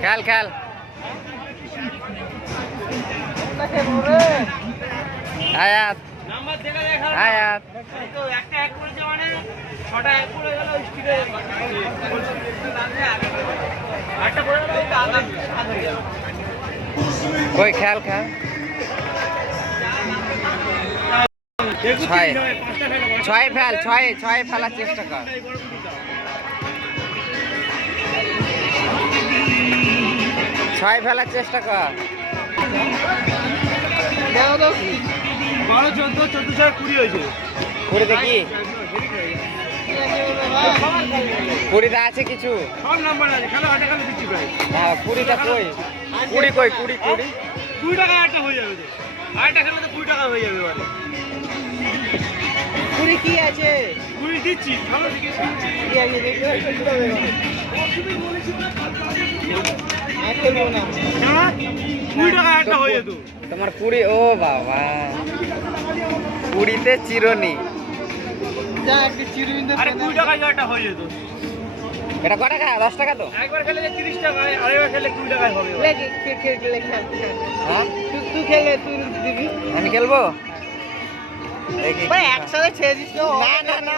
খেল খেল। আয়াত। আয়াত। কই, খেল খেল। ছয়। ছয় ফেল, ছয় ছয় ফেলার চেষ্টা কর। ছয় ফেলার চেষ্টা কর। বারো চোদ্দ চোদ্দ ছয় কুড়ি হয়েছে। দেখি কুড়িটা আছে কিছু? সব নাম্বার আছে খেলো আটটা খেলো দিচ্ছি ভাই হ্যাঁ কুড়িটা কই? কুড়ি কই কুড়ি কুড়ি? কুড়ি টাকা একটা হয়ে যাবে আটটা খেলে তো কুড়ি টাকা হয়ে যাবে এবারে। কুড়ি কি আছে? কুড়ি দিচ্ছি ভালো দিকে কি আছে? দেখতে তোমার কুড়ি ও বাবা। কুড়িতে চিরনি। যা একটা চিরবিন্দু আরে কুড়ি টাকা একটা যেত। এটা ক টাকা? দশ টাকা তো। একবার খেলে তিরিশ আরেকবার খেলে কুড়ি টাকায় হবে। হ্যাঁ? তুই তুই খেলে তুই দিবি? আমি খেলব? দেখি ভাই একসাথে ছেড়ে দিস তো না না না।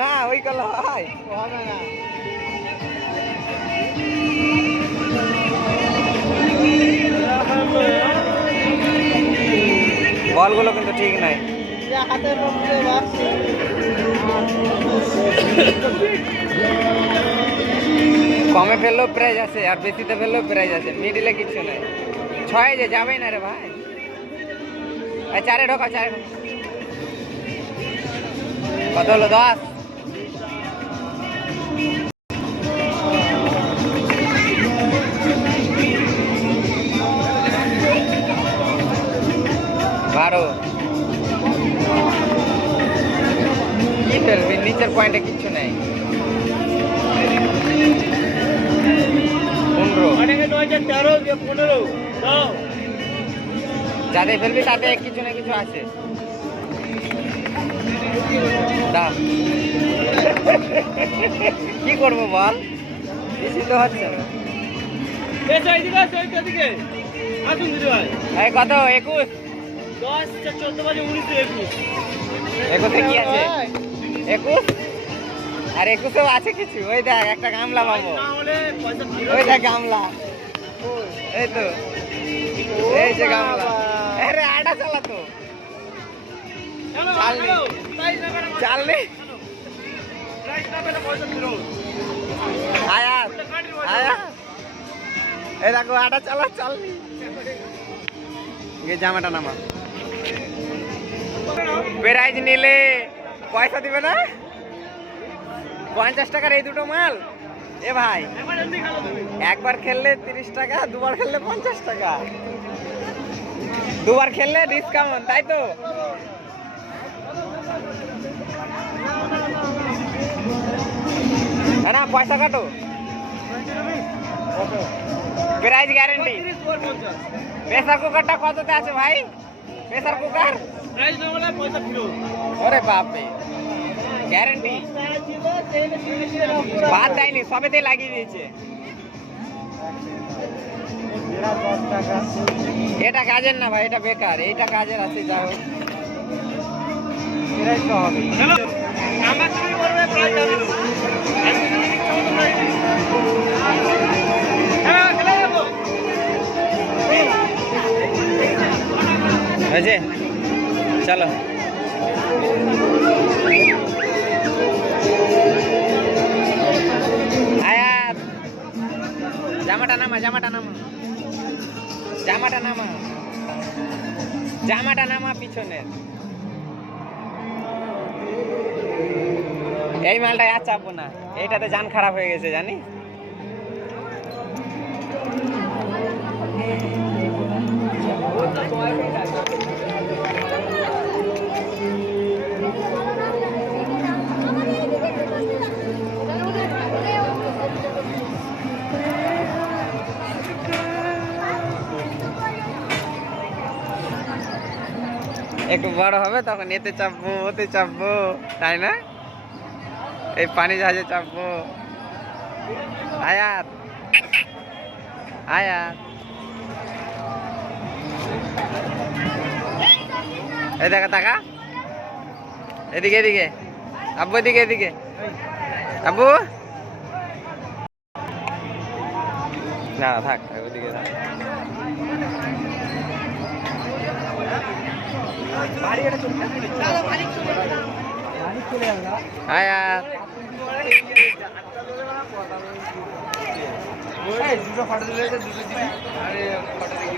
না ওই কল হয়। হবে না। বলগুলো কিন্তু ঠিক নাই। কমে ফেললেও প্রাইজ আছে, আর বেশিতে ফেললেও প্রাইজ আছে। মিডিলে কিছু নেই। ছয় যে যাবেই না রে ভাই। চারে ঢোকা চারে। কত হলো? দশ। বারো কি ফেলবি নিচের পয়েন্টে কিচ্ছু নেই। পনেরো। পনেরো যাতে ফেলবি তাতে কিছু না কিছু আছে। কি করব বল? তো হচ্ছে কত? একুশ? একুশ। কি আছে? একুশ? আর একুশেও আছে কিছু? ওই দেখ একটা গামলা পাবো। ওই দেখ গামলা। এই তো। এই যে গামলা। আরে আটা চালা তো। চলো, চাল নেই। চলো, প্রাইস না পেলে চাল নেই প্রাইস না পেলে পয়সা ফেরত। আয়াত কাটির পয়সা। আয়াত এই দেখো আটা চালা চাল নেই এই জামাটা নামা প্রাইজ নিলে পয়সা দিবে না? পঞ্চাশ টাকার এই দুটো মাল? এ ভাই একবার খেললে তিরিশ টাকা দুবার খেললে পঞ্চাশ টাকা। দুবার খেললে ডিসকাউন্ট তাই তো? না পয়সা কাটো। Prize guarantee. প্রেসার কুকারটা কততে আছে ভাই? প্রেসার কুকার প্রাইস না হলে পয়সা ফেরত। ওরে বাপরে। গ্যারেন্টি বাদ দেয়নি সবেতেই লাগিয়ে দিয়েছে। এটা কাজের না ভাই এটা বেকার। এইটা কাজের আছে যা হোক। এরাই তো হবে। তুমি বলবে, প্রাইস। হ্যাঁ, হয়েছে চলো। আয়াত। জামাটা নামা জামাটা নামা। জামাটা নামা। জামাটা নামা পিছনের। এই মালটা আর চাপবো না। এইটাতে যান খারাপ হয়ে গেছে, জানিস? একটু বড় হবে, তখন এতে চাপবো, ওতে চাপবো, তাই না? এই পানি জাহাজে চাপবো। আয়াত। আয় আর এই দেখা তাকা এদিকে এদিকে। আব্বু, এদিকে এদিকে। আব্বু। না, থাক, ওদিকে থাক। দুটো ফটো দিলে দুটো দিবি আরে ফটো দেখি